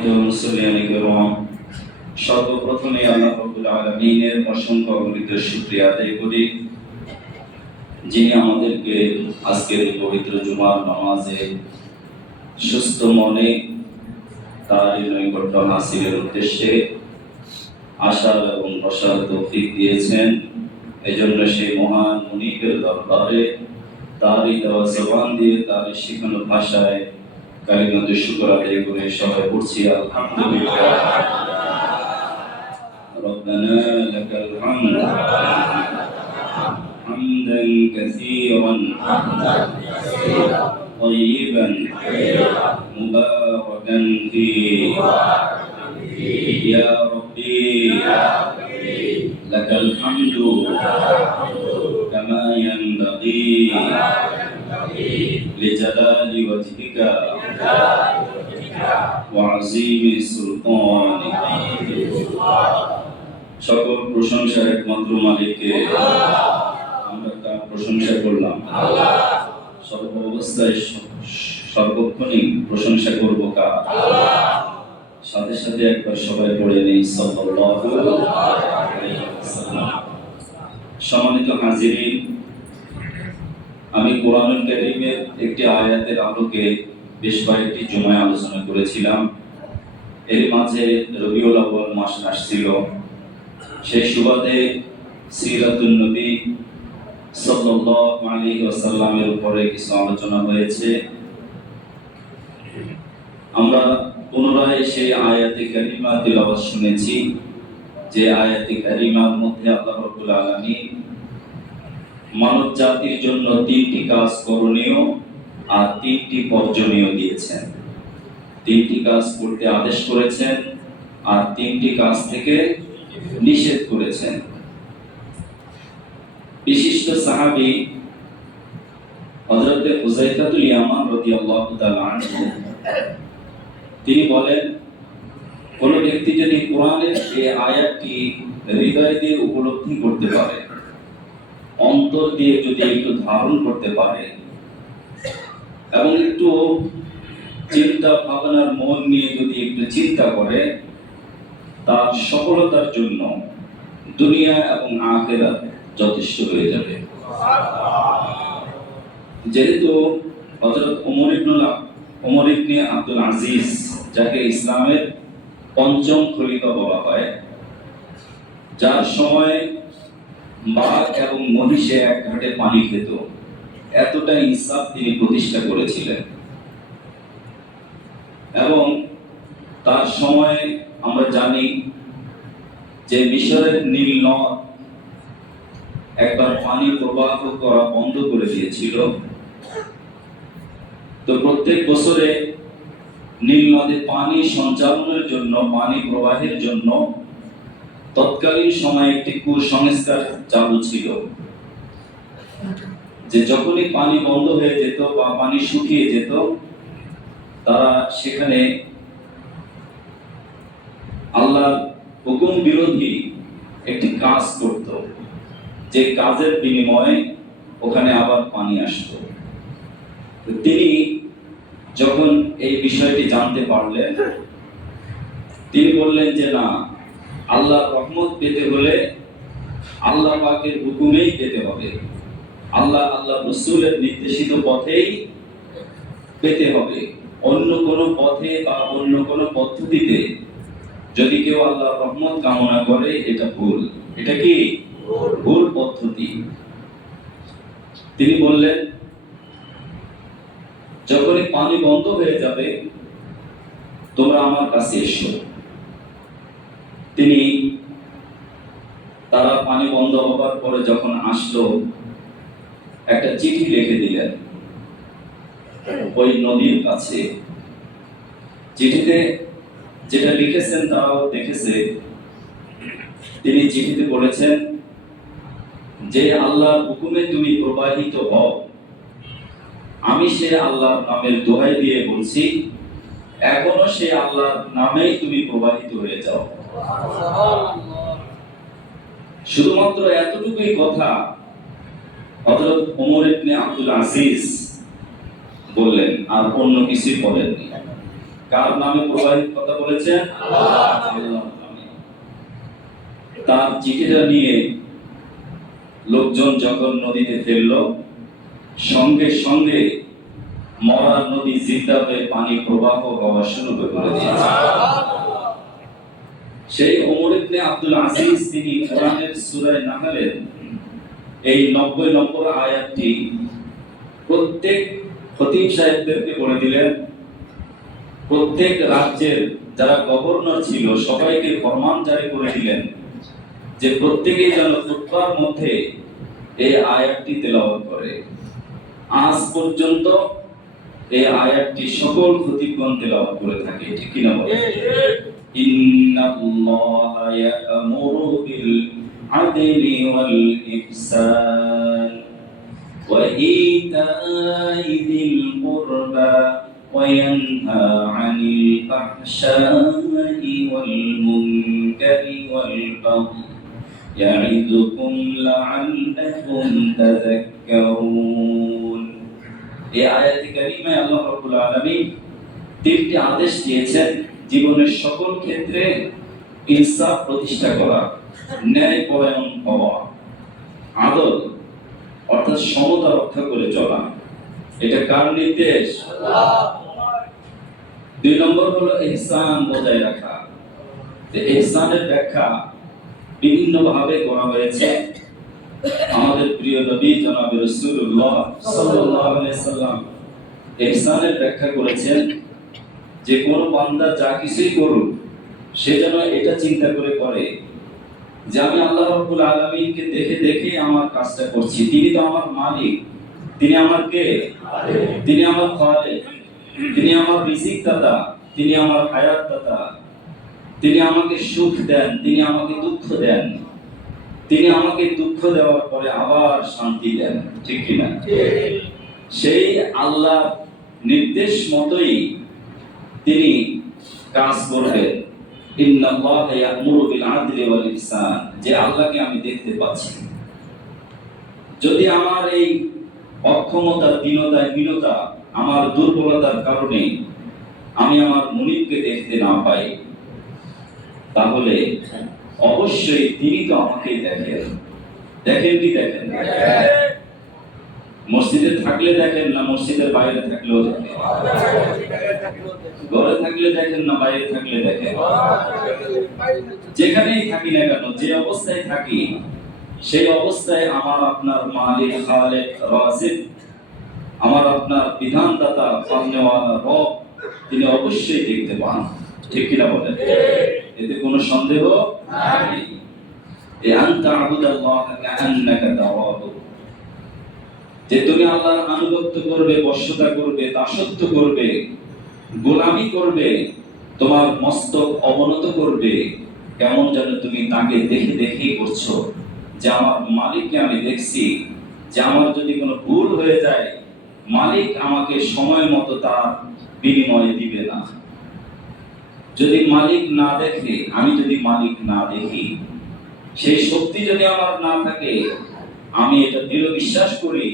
সম্মানিত মুসলিয়ানি কিরাম, সর্বপ্রথমে আল্লাহ রাব্বুল আলামিনের অসংখ্য অগণিত শুকরিয়া আদায় করি, যিনি আমাদেরকে আজকের এই পবিত্র জুমার নামাজে সুস্থ মনে তার নৈকট্য হাসিলের উদ্দেশ্যে আসার এবং বসার তৌফিক দিয়েছেন। এজন্য সেই মহান মুনিবের দরবারে তারই দেওয়া জবান দিয়ে তার শেখানো ভাষায় কালিমাতুশ শুকর আদায় করে সবাই পড়ছি আলহামদুলিল্লাহ। রব্বানা লাকাল হামদ হামদান কাসীরান তাইয়িবান মুবারাকান ফীহি ইয়া রাব্বি লাকাল হামদু কামা ইয়ানবাগী লিজালালি ওয়াজহিকা ওয়া আযীমি সুলতানিকা। সকল প্রশংসা একমাত্র মালিককে, আমরা তার প্রশংসা করলাম। সর্ব অবস্থায় সর্বক্ষণই প্রশংসা করব কার? সাথে সাথে একবার সবাই পড়ে নেই সাল্লাল্লাহু আলাইহি ওয়াসাল্লাম। সম্মানিত হাজিরিন, আমি কোরআনুল কারীমের একটি আয়াতের আলোকে বেশ কয়েকটি জুমায় আলোচনা করেছিলাম। এর মাঝে রবিউল আউয়াল মাস আসছিল, সেই সুবাদে সিরাতুন নবী সাল্লাল্লাহু আলাইহি ওয়াসাল্লামের উপরে কিছু আলোচনা হয়েছে। আমরা পুনরায় সেই আয়াতে কারিমা তিলাওয়াত শুনেছি, যে আয়াতে কারিমার মধ্যে আল্লাহ রাব্বুল আলামিন মানব জাতির জন্য তিনটি কাজ করণীয় আর তিনটি বর্জনীয় দিয়েছেন। তিনটি কাজ করতে আদেশ করেছেন আর তিনটি কাজ থেকে নিষেধ করেছেন। বিশিষ্ট সাহাবী হযরত হুযায়ফাতুল ইয়ামান রাদিয়াল্লাহু তাআলা আনহু তিনি বলেন, কোন ব্যক্তি যদি কোরআনের এই আয়াতটি হৃদয় দিয়ে উপলব্ধি করতে পারে, অন্তর দিয়ে যদি একটু ধারণ করতে পারে এবং একটু চিন্তা ভাবনার মন নিয়ে যদি একটু চিন্তা করে, তার সফলতার জন্য দুনিয়া এবং আখিরাত যথেষ্ট হয়ে যাবে। যেহেতু হযরত ওমর ইবনে আব্দুল আজিজ, যাকে ইসলামের পঞ্চম খলিফা বলা হয়, যার সময় বাঘ এবং মহিষে এক ঘাটে পানি খেত, এতটা ইনসাফ তিনি প্রতিষ্ঠা করেছিলেন। এবং তার সময় আমরা জানি যে মিশরের নীল নদ একবার পানি প্রবাহ করা বন্ধ করে দিয়েছিল। তো প্রত্যেক বছরে নীল নদে পানি সঞ্চালনের জন্য, পানি প্রবাহের জন্য তৎকালীন সময়ে একটি কুসংস্কার চালু ছিল, যে যখনই পানি বন্ধ হয়ে যেত বা পানি শুকিয়ে যেত, তারা সেখানে আল্লাহর হুকুম বিরোধী একটি কাজ করত, যে কাজের বিনিময়ে ওখানে আবার পানি আসতো। তিনি যখন এই বিষয়টি জানতে পারলেন, তিনি বললেন যে না, আল্লাহর রহমত পেতে হলে আল্লাহ পাকের হুকুমেই পেতে হবে, আল্লাহ রাসূলের নির্দেশিত পথেই পেতে হবে। অন্য কোনো পথে বা অন্য কোনো পদ্ধতিতে যদি কেউ আল্লাহর রহমত কামনা করে, এটা ভুল। এটা কি ভুল পদ্ধতি। তিনি বললেন, যখনই পানি বন্ধ হয়ে যাবে, তোমরা আমার কাছে এসো। তারা পানি বন্ধ হবার পরে যখন আসলো, একটা চিঠি লিখে দিলেন ওই নদীর কাছে। চিঠিতে যেটা লিখেছেন তারাও দেখেছে। তিনি চিঠিতে বলেছেন যে আল্লাহর হুকুমে তুমি প্রবাহিত হও, আমি সে আল্লাহর নামের দোহাই দিয়ে বলছি, এখনো সে আল্লাহর নামেই তুমি প্রবাহিত হয়ে যাও। শুধুমাত্র এতটুকুই কথা হযরত ওমর ইবনে আব্দুল আজিজ বললেন, আর অন্য কিছুই বলেননি। কার নামে প্রবাহিত কথা বলেছেন? আল্লাহর নামে। তার চিঠিটা নিয়ে লোকজন যখন নদীতে ফেললো, সঙ্গে সঙ্গে মরা নদী জিন্দা হয়ে পানি প্রবাহ হওয়া শুরু করে দিয়েছে। সেই ওমর ইবনে আব্দুল আজিজ তিনি কোরআনের সূরা নাহলের এই 90 নম্বর আয়াতটি প্রত্যেক খতিব সাহেবদেরকে বলে দিলেন। প্রত্যেক রাজ্যের যারা গভর্নর ছিল সবাইকে ফরমান জারি করে দিলেন যে প্রত্যেকেই যেন খুতবার মধ্যে এই আয়াতটি তেলাওয়াত করে। আজ পর্যন্ত এই আয়াতটি সকল খতিবগণ তেলাওয়াত করে থাকে, ঠিক কি না বলেন? ইন্নাল্লাহা ইয়া'মুরু বিল আদলি ওয়াল ইহসান ওয়া ইতা'i যিল কুরবা ওয়া ইয়ানহা 'আনিল ফাহশা'i ওয়াল মুনকারি ওয়াল বাগই ইয়া'iদুকুম লা'আল্লাকুম তাযাক্কারুন। এই আয়াতে কারিমায় আল্লাহ রাব্বুল আলামিন তিনটি আদেশ দিয়েছেন জীবনের সকল ক্ষেত্রে ইনসাফ প্রতিষ্ঠা করা, ন্যায় পরায়ণ হওয়া, আদল অর্থাৎ সমতা রক্ষা করে চলা। এটা কার নির্দেশ? আল্লাহ। 2 নম্বর হলো ইহসান বজায় রাখা। ইহসানের ব্যাখ্যা বিভিন্ন ভাবে করা হয়েছে। আমাদের প্রিয় নবী জনাব রাসূলুল্লাহ সাল্লাল্লাহু আলাইহি সাল্লাম ইহসানের ব্যাখ্যা করেছেন যে কোন বান্দা যা কিছুই করুক সে যেন এটা চিন্তা করে যে আমি আল্লাহ রাব্বুল আলামিনকে দেখে দেখে আমার কাজটা করছি। তিনি তো আমার মালিক, তিনি আমার কে? তিনি আমার খালিক, তিনি আমার রিজিক দাতা, তিনি আমার হায়াত দাতা, তিনি আমাকে সুখ দেন, তিনি আমাকে দুঃখ দেন, তিনি আমাকে দুঃখ দেওয়ার পরে আবার শান্তি দেন, ঠিক কি না? সেই আল্লাহ নির্দেশ মতোই তিনি কাজ করবেন। ইন্নাল্লাহা ইয়া'মুরু বিল আদলি ওয়াল ইহসান, যে আল্লাহকে আমি দেখতে পাচ্ছি। যদি আমার এই অক্ষমতা, দীনতা, হীনতা, আমার দুর্বলতার কারণে আমি আমার মুনিবকে দেখতে না পাই, তাহলে অবশ্যই তিনি তো আমাকে দেখেন। দেখেন কি দেখেন? মসজিদে থাকলে দেখেন না মসজিদের বাইরে থাকলেও দেখেন? ঘরে থাকলে দেখেন না বাইরে থাকলে দেখেন? যেখানেই থাকি না কেন, যে অবস্থায় থাকি, সেই অবস্থায় আমার আপনার মালিক, খালেক, রাজিক, আমার আপনার বিধানদাতা, পালনেওয়ালা রব, তিনি অবশ্যই দেখতে পান, ঠিক কিনা বলেন? এতে কোনো সন্দেহ নাই। আনতা আবুদাল্লাহা কাআন্নাকা তারাহু, যে তুমি আল্লাহর আনুগত্য করবে, বশ্যতা করবে, দাসত্ব করবে, গোলামি করবে, তোমার মস্তক অবনত করবে, কেমন যেন তুমি তাকে দেখে দেখেই করছো যে আমার মালিককে আমি দেখছি, যে আমার যদি কোনো ভুল হয়ে যায় মালিক আমাকে সময় মতো তার বিনিময় দিবে না। যদি মালিক না দেখে, আমি যদি মালিক না দেখি, সেই শক্তি যদি আমার না থাকে, আমি এটা দৃঢ় বিশ্বাস করি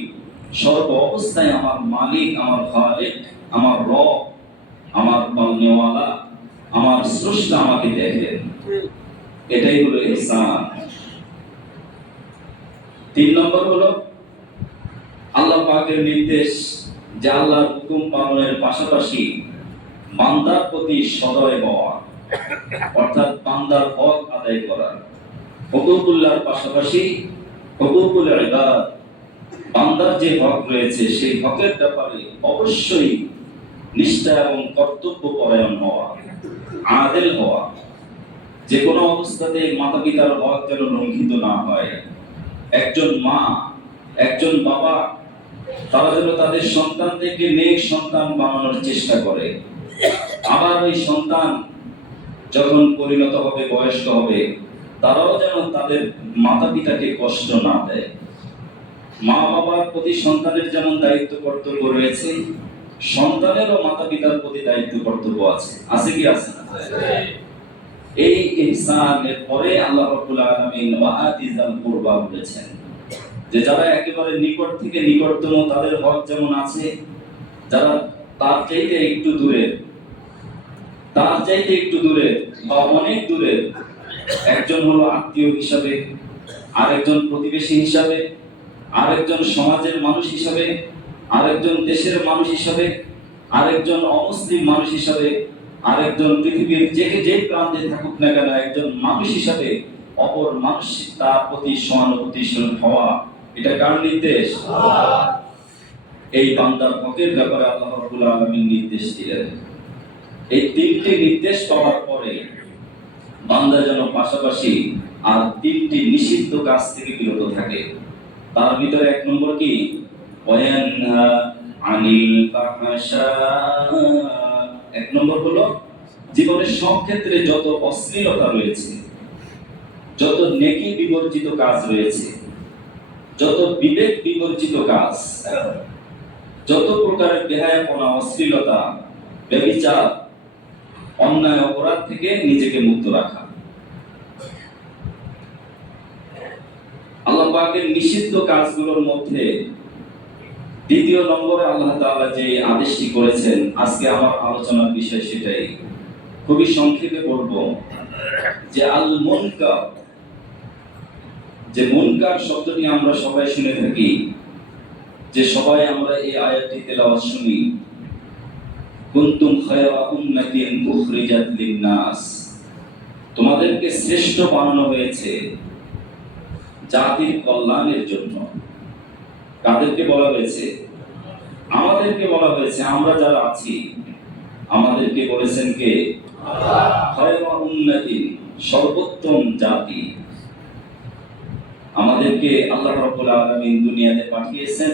সর্ব অবস্থায় আমার মালিক, আমার খালিক, আমার রব, আমার পালনেওয়ালা, আমার স্রষ্টা আমাকে দেখেন। এটাই হলো ইহসান। 3 নম্বর হলো আল্লাহ পাকের নির্দেশ যে আল্লাহর হুকুম পালনের পাশাপাশি বান্দার প্রতি সদয় হওয়া, অর্থাৎ বান্দার হক আদায় করা। হুকুকুল্লাহর পাশাপাশি হুকুকুল ইবাদ, বান্দার যে হক রয়েছে সেই হকের ব্যাপারে অবশ্যই নিষ্ঠা এবং কর্তব্য পরায়ণ হওয়া, আদেল হওয়া। যে কোনো অবস্থাতে মাতা পিতার হক যেন লঙ্ঘিত না হয়। একজন মা, একজন বাবা, তারা যেন তাদের সন্তানদেরকে নেক সন্তান বানানোর চেষ্টা করে। আবার ওই সন্তান যখন পরিণত হবে, বয়স্ক হবে, তারাও যেন তাদের মাতা পিতাকে কষ্ট না দেয়। মা বাবার প্রতি সন্তানের যেমন দায়িত্ব কর্তব্য রয়েছে, সন্তানেরও মাতা পিতার প্রতি দায়িত্ব কর্তব্য আছে। আছে কি আছে না? এই ইহসানের পরে আল্লাহ রাব্বুল আলামিন ওয়াআতিজাল কুরবা বলেছেন যে যারা একেবারে নিকট থেকে নিকটতম, তাদের হক যেমন আছে, যারা তার চাইতে একটু দূরে, তার চাইতে একটু দূরে বা অনেক দূরে একজন হলো আত্মীয় হিসাবে, আরেকজন প্রতিবেশী হিসাবে, আরেকজন সমাজের মানুষ হিসাবে, আরেকজন দেশের মানুষ হিসাবে, আরেকজন অমুসলিম মানুষ হিসাবে, আরেকজন পৃথিবীর যে প্রান্তে থাকুক না কেন একজন মানুষ হিসাবে অপর মানুষ তার প্রতি সহানুভূতিশীল হওয়া, এটা কার নির্দেশ? এই বান্দার হকের ব্যাপারে আল্লাহ রাব্বুল আলামিন নির্দেশ দিলেন। এই তিনটি নির্দেশ পাওয়ার পরে বান্দা যেন পাশাপাশি আর তিনটি নিষিদ্ধ কাজ থেকে বিরত থাকে। তার ভিতরে এক নম্বর কি? ওয়ায়ানহা আনিল ফাহশা। এক নম্বর হলো জীবনের সব ক্ষেত্রে যত অশ্লীলতা রয়েছে, যত নেকি বিবর্জিত কাজ রয়েছে, যত বিবেক বিবর্জিত কাজ, যত প্রকারের বেহায়াপনা, অশ্লীলতা, ব্যভিচার, অন্যায় অপরাধ থেকে নিজেকে মুক্ত রাখা। আল্লাহ পাকের নিষিদ্ধ কাজগুলোর মধ্যে দ্বিতীয় নম্বরে আল্লাহ তাআলা যে আদেশটি করেছেন, আজকে আমার আলোচনার বিষয় সেটাই। খুবই সংক্ষেপে বলবো যে আল মুনকার, যে মুনকার শব্দটি আমরা সবাই শুনে থাকি, যে সবাই আমরা এই আয়াতটি তেলাওয়াত শুনি, কুনতুম খায়রা উম্মাতিন উখরিজাত লিন-নাস, তোমাদেরকে শ্রেষ্ঠ বানানো হয়েছে জাতির কল্যাণের জন্য। কাদেরকে বলা হয়েছে? আমাদেরকে বলা হয়েছে। আমরা যারা আছি আমাদেরকে বলেছেন কে? আল্লাহ। খায়রা উম্মাতিন, সর্বোত্তম জাতি। আমাদেরকে আল্লাহ রাব্বুল আলামিন দুনিয়াতে পাঠিয়েছেন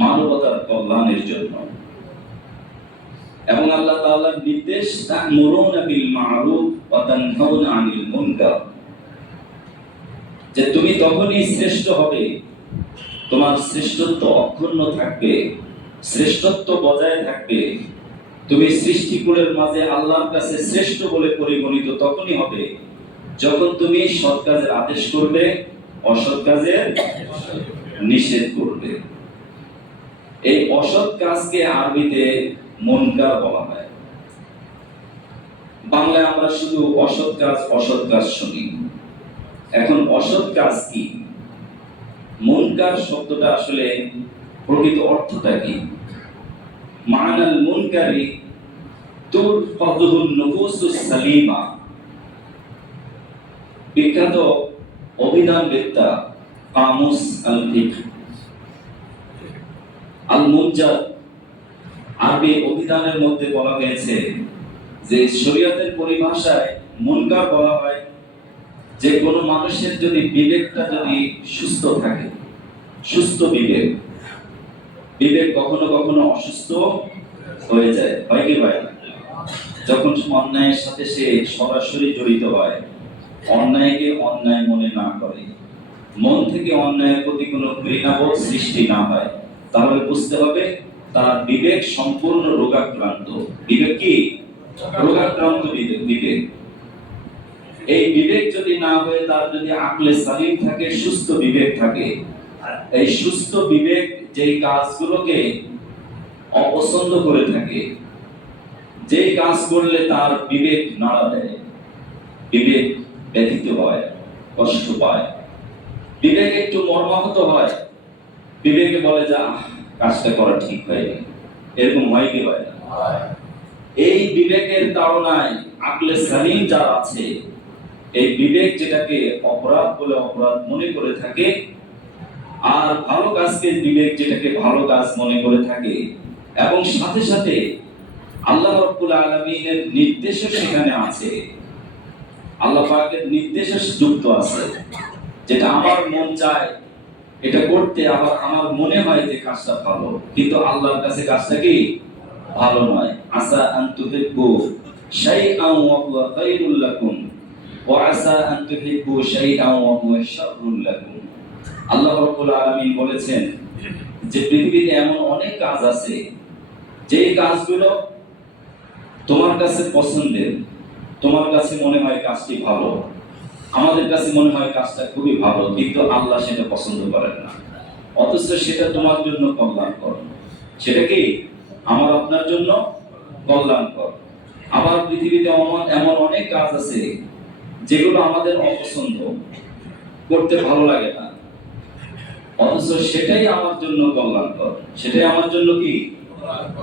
মানবতার কল্যাণের জন্য। এবং আল্লাহ তাআলার নির্দেশ, তা'মুরুনা বিল মা'রুফ ওয়া তানহাউনা আনিল মুনকার, যে তুমি তখনই শ্রেষ্ঠ হবে, তোমার শ্রেষ্ঠত্ব অক্ষুণ্ণ থাকবে, শ্রেষ্ঠত্ব বজায় থাকবে, তুমি সৃষ্টিকুলের মাঝে আল্লাহর কাছে শ্রেষ্ঠ বলে পরিগণিত তখনই হবে যখন তুমি সৎ কাজের আদেশ করবে, অসৎ কাজের নিষেধ করবে। এই অসৎ কাজকে আরবিতে মুনকার বলা হয়। বাংলায় আমরা শুধু অসৎ কাজ শুনি। এখন অসৎ কাজ কি? মুনকার শব্দটা আসলে প্রকৃত অর্থটা কি? মানাল মুনকারি তুরফাদুন নুফুসুস সালিমা। বিখ্যাত অভিধানবেত্তা কামুস আল ফিকহ আল মুনজাদ আরবি অভিধানের মধ্যে বলা হয়েছে যে শরীয়তের পরিভাষায় মুনকার বলা হয় যে কোনো মানুষের যদি বিবেকটা যদি সুস্থ থাকে, সুস্থ বিবেক, বিবেক কখনো কখনো অসুস্থ হয়ে যায়, হয় কি ভাই? যখন অন্যায়ের সাথে সে সরাসরি জড়িত হয়, অন্যায়কে অন্যায় মনে না করে, মন থেকে অন্যায়ের প্রতি কোনো ঘৃণাবোধ সৃষ্টি না হয়, তাহলে বুঝতে হবে তার বিবেক সম্পূর্ণ রোগাক্রান্ত। বিবেক কি? রোগাক্রান্ত বিবেক। এই বিবেক যদি না হয়ে তার যদি আকলে সালিম থাকে, সুস্থ বিবেক থাকে, এই সুস্থ বিবেক যেই কাজগুলোকে অপছন্দ করে থাকে, যেই কাজ করলে তার বিবেক নাড়া দেয়, বিবেক ব্যথিত হয়, কষ্ট পায়, বিবেক একটু মর্মাহত হয়, বিবেকে বলে যা কাজটা করা ঠিক হয়নি, এরকম হয় কি হয় না? এই বিবেকের তাড়নায় আকলে সালিম যার আছে, এই বিবেক যেটাকে অপরাধ বলে অপরাধ মনে করে থাকে, আর ভালো কাজকে বিবেক যেটাকে ভালো কাজ মনে করে থাকে, এবং সাথে সাথে আল্লাহ রাব্বুল আলামিনের নির্দেশও সেখানে আছে, আল্লাহ পাকের নির্দেশও যুক্ত আছে, যেটা আমার মন চায় এটা করতে, আবার আমার মনে হয় যে কাজটা ভালো, কিন্তু আল্লাহর কাছে কাজটা কি ভালো নয়। আসা আন তুহিব্বু শাইআন ওয়া হুয়া খায়রুল লাকুম ওয়া আসা আন তুহিব্বু শাইআন ওয়া হুয়া শাররুল লাকুম। আল্লাহ রাব্বুল আলামিন বলেছেন যে পৃথিবীতে এমন অনেক কাজ আছে যেই কাজগুলো তোমার কাছে পছন্দের, তোমার কাছে মনে হয় কাজটি ভালো, আমাদের কাছে মনে হয় কাজটা খুবই ভালো, কিন্তু আল্লাহ সেটা পছন্দ করেন না, অথচ সেটা তোমার জন্য কল্যাণকর। সেটা কি আমার আপনার জন্য কল্যাণকর। আবার পৃথিবীতে এমন অনেক কাজ আছে যেগুলো আমাদের অপছন্দ, করতে ভালো লাগে না, অথচ সেটাই আমার জন্য কল্যাণকর, সেটাই আমার জন্য কি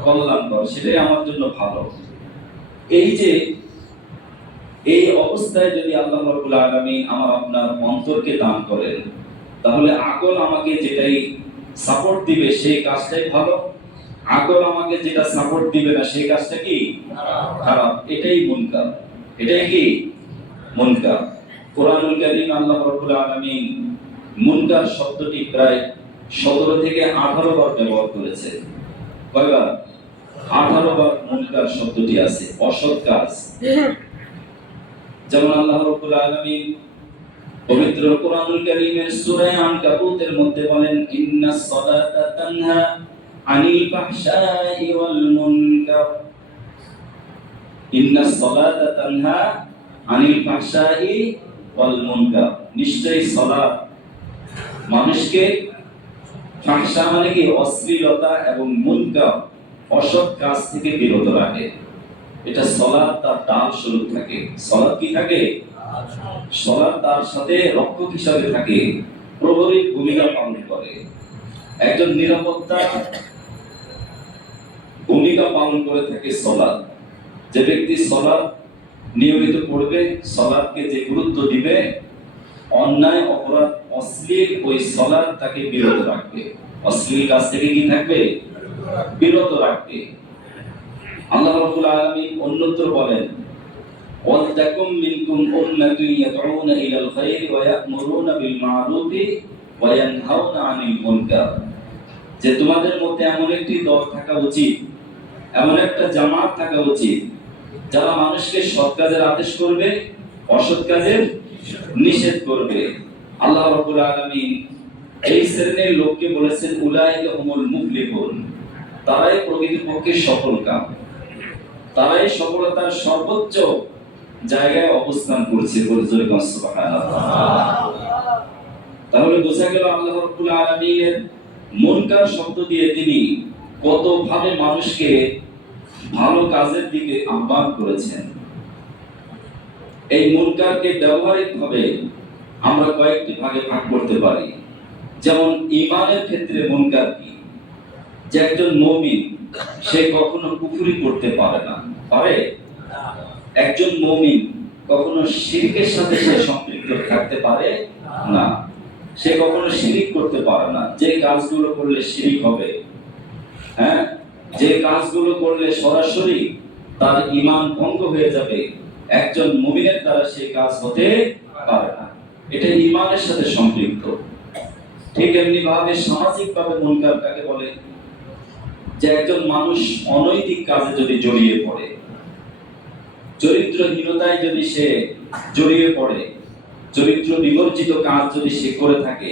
কল্যাণকর, সেটাই আমার জন্য ভালো। এই যে এই অবস্থায় যদি আল্লাহ রাব্বুল আলামিন আমার আপনার অন্তরকে দান করেন, তাহলে আকল আমাকে যেটাই সাপোর্ট দিবে সেই কাজটাই ভালো, আকল আমাকে যেটা সাপোর্ট দিবে না সেই কাজটা কি খারাপ। এটাই মুনকার, এটাই কি মুনকার। কোরআনুল কারীম আল্লাহ রাব্বুল আলামিন মুনকার শব্দটি প্রায় 17 থেকে 18 বার ব্যবহার করেছে। কয়বার? 18 বার মুনকার শব্দটি আছে, অসৎ কাজ। যেমন আল্লাহ রাব্বুল আলামিন পবিত্র কোরআনুল কারীমের সূরা আনকাবুতের মধ্যে বলেন, ইন্নাস সালাতা তানহা আনিল ফাহশাই ওয়াল মুনকার, ইন্নাস সালাতা তানহা আনিল ফাহশাই ওয়াল মুনকার। নিশ্চয়ই সালাত মানুষকে, ফাহশা মানে কি অশ্লীলতা এবং মুনকার অসৎ কাজ থেকে বিরত রাখে। এটা সালাত তার ডাল স্বরূপ থাকে। সালাত কি থাকে? সালাত তার সাথে রক্ষক হিসাবে থাকে, প্রহরীর ভূমিকা পালন করে, একজন নিরাপত্তা ভূমিকা পালন করে থাকে সালাত। যে ব্যক্তি সালাত নিয়মিত পড়বে, সালাতকে যে গুরুত্ব দিবে, অন্যায় অপরাধ অশ্লীল ওই সালাত তাকে বিরত রাখবে, অশ্লীল কাজ থেকে কি থাকবে? বিরত রাখবে। আল্লাহ রাব্বুল আলামিন অন্যত্র বলেন, ওয়ালতাকুম মিনকুম উম্মাতুন ইয়াদউনা ইলাল খায়রি ওয়া ইয়া'মুরুনা বিল মা'রুফি ওয়া ইয়ানহাউনা আনিল মুনকার। যে তোমাদের মধ্যে এমন একটি দল থাকা উচিত, এমন একটা জামাত থাকা উচিত, যারা মানুষকে সৎ কাজের আদেশ করবে, অসৎ কাজের নিষেধ করবে। আল্লাহ রাব্বুল আলামিন এই শ্রেণীর লোককে বলেছেন, উলাইকা হুমুল মুফলিহুন, তারাই প্রকৃতপক্ষে সফলকাম, তারাই সফলতার সর্বোচ্চ জায়গায় অবস্থান করছে। সুবহানাল্লাহ। তাহলে বোঝা গেল আল্লাহ রাব্বুল আলামিনের মুনকার শব্দ দিয়ে তিনি কতভাবে মানুষকে ভালো কাজের দিকে আহ্বান করেছেন। এই মুনকারকে ব্যবহারিকভাবে আমরা কয়েকটি ভাগে ভাগ করতে পারি। যেমন ঈমানের ক্ষেত্রে মুনকার কি? যে একজন মুমিন সে কখনো কুফরি করতে পারে না, পারে? একজন মুমিন কখনো শিরকের সাথে সে সম্পৃক্ত থাকতে পারে না, সে কখনো শিরিক করতে পারে না। যে কাজগুলো করলে শিরিক হবে, হ্যাঁ, যে কাজগুলো করলে সরাসরি তার ঈমান ভঙ্গ হয়ে যাবে, একজন মুমিনের দ্বারা সেই কাজ হতে পারে না, এটা ঈমানের সাথে সম্পৃক্ত। ঠিক এমনি ভাবে সামাজিক ভাবে মুনকার কাকে বলে? যে একজন মানুষ অনৈতিক কাজে যদি জড়িয়ে পড়ে, চরিত্রহীনতায় যদি সে জড়িয়ে পড়ে, চরিত্র বিবর্জিত কাজ যদি সে করে থাকে,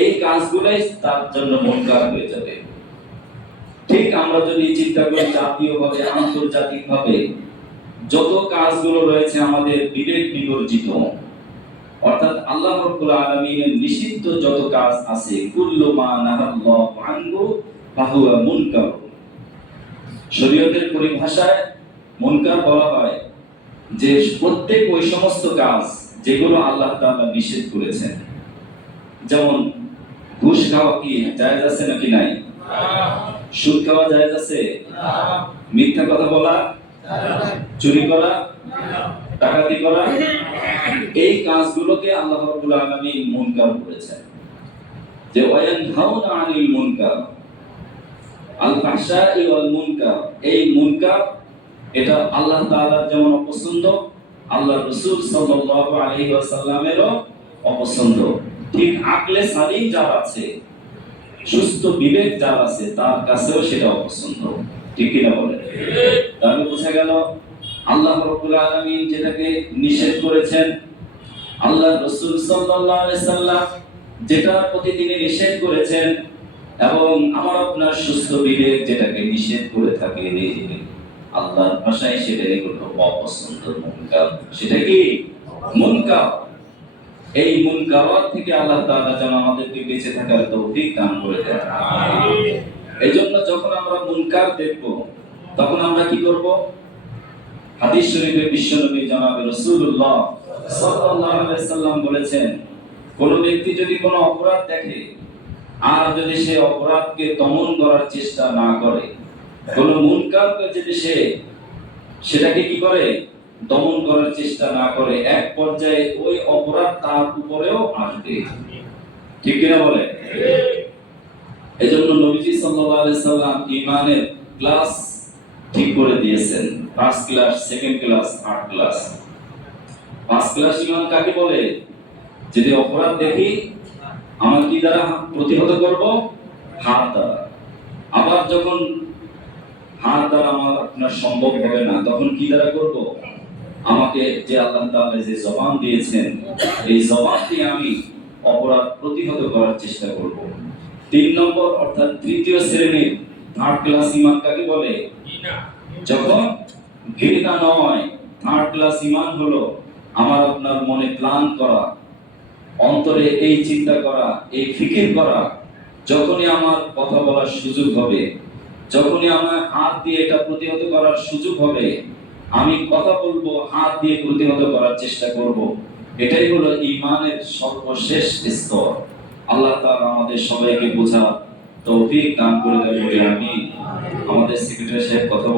এই কাজগুলোই তার জন্য মুনকার হয়ে যাবে। ঠিক আমরা যদি চিন্তা করি জাতীয়ভাবে, আন্তর্জাতিকভাবে যত কাজগুলো রয়েছে আমাদের বিবেক বিবর্জিত, অর্থাৎ আল্লাহ রাব্বুল আলামিনের নিষিদ্ধ যত কাজ আছে, কুল্লু মা নাহাল্লাহু আনহু ফাহুয়া মুনকার। শরীয়তের পরিভাষায় মুনকার বলা হয় যে প্রত্যেক ওই সমস্ত কাজ যেগুলো আল্লাহ তাআলা নিষেধ করেছেন। যেমন ঘুষ খাওয়া কি জায়েজ আছে নাকি নাই? সুদ খাওয়া জায়েজ আছে? মিথ্যা কথা বলা, চুরি করা, ডাকাতি করা, এই কাজগুলোকে আল্লাহ রাব্বুল আলামিন মুনকার করেছেন। যে ওয়ায়ানহাউনা আনিল মুনকার, আল ফাহশাই ওয়াল মুনকার, এই মুনকার এটা আল্লাহ তাআলার যেমন অপছন্দ, আল্লাহ রাসূল সাল্লাল্লাহু আলাইহি ওয়াসাল্লামেরও অপছন্দ। ঠিক আকলে সালিম যার আছে, সুস্থ বিবেক যার আছে, তার কাছেও সেটা অপছন্দ। ঠিক কি না বলেন? তাহলে বোঝা গেল আল্লাহ রাব্বুল আলামিন যেটাকে নিষেধ করেছেন, আল্লাহ রাসূল সাল্লাল্লাহু আলাইহি সাল্লাম যেটা প্রতিদিনই নিষেধ করেছেন, এবং আমার আপনার সুস্থ বিবেক যেটাকে নিষেধ করে থাকে, আল্লাহর ভাষায় সেটাই হলো অপছন্দ, মুনকার। সেটা কি? মুনকার। এই মুনকারাত থেকে আল্লাহ তাআলা যেন আমাদেরকে বেঁচে থাকার তৌফিক দান করে দেন। এইজন্য যখন আমরা মুনকার দেখব, তখন আমরা কি করব? হাদিস শরীফে বিশ্বনবী জনাব রাসূলুল্লাহ সাল্লাল্লাহু আলাইহি ওয়াসাল্লাম বলেছেন, কোন ব্যক্তি যদি কোনো অপরাধ দেখে আর যদি সে অপরাধকে দমন করার চেষ্টা না করে, কোন মুনকারকে যদি সেটাকে কি করে দমন করার চেষ্টা না করে, এক পর্যায়ে ওই অপরাধ তার উপরেও আসবে। ঠিক কিনা বলে? এজন্য নবীজি সাল্লাল্লাহু আলাইহি সাল্লাম ঈমানের ক্লাস ঠিক করে দিয়েছেন, first class, second class, third class. First class ঈমান কাকে বলে? যদি অপরাধ দেখি আমার কি দ্বারা প্রতিহত করব? হাত দ্বারা। আবার যখন হাত দ্বারা আমার আপনার সম্ভব হবে না, তখন কি দ্বারা করব? আমাকে যে আল্লাহ তাআলা যে জবান দিয়েছেন, এই জবান দিয়ে আমি অপরাধ প্রতিহত করার চেষ্টা করব। 3 নম্বর অর্থাৎ তৃতীয় শ্রেণীর থার্ড ক্লাস ঈমান কাকে বলে? যখন ঘৃণা নয়, থার্ড ক্লাস ঈমান হলো আমার আপনার মনে প্ল্যান করা, অন্তরে এই চিন্তা করা, এই ফিকির করা, যখনই আমার কথা বলার সুযোগ হবে, যখনই আমার হাত দিয়ে এটা প্রতিহত করার সুযোগ হবে, আমি কথা বলবো, হাত দিয়ে প্রতিহত করার চেষ্টা করব। এটাই হলো ঈমানের সর্বশেষ স্তর। আল্লাহ তাআলা আমাদের সবাইকে বোঝার তৌফিক দান করে দেন বলে আমি আমাদের সেক্রেটারি সাহেব কথা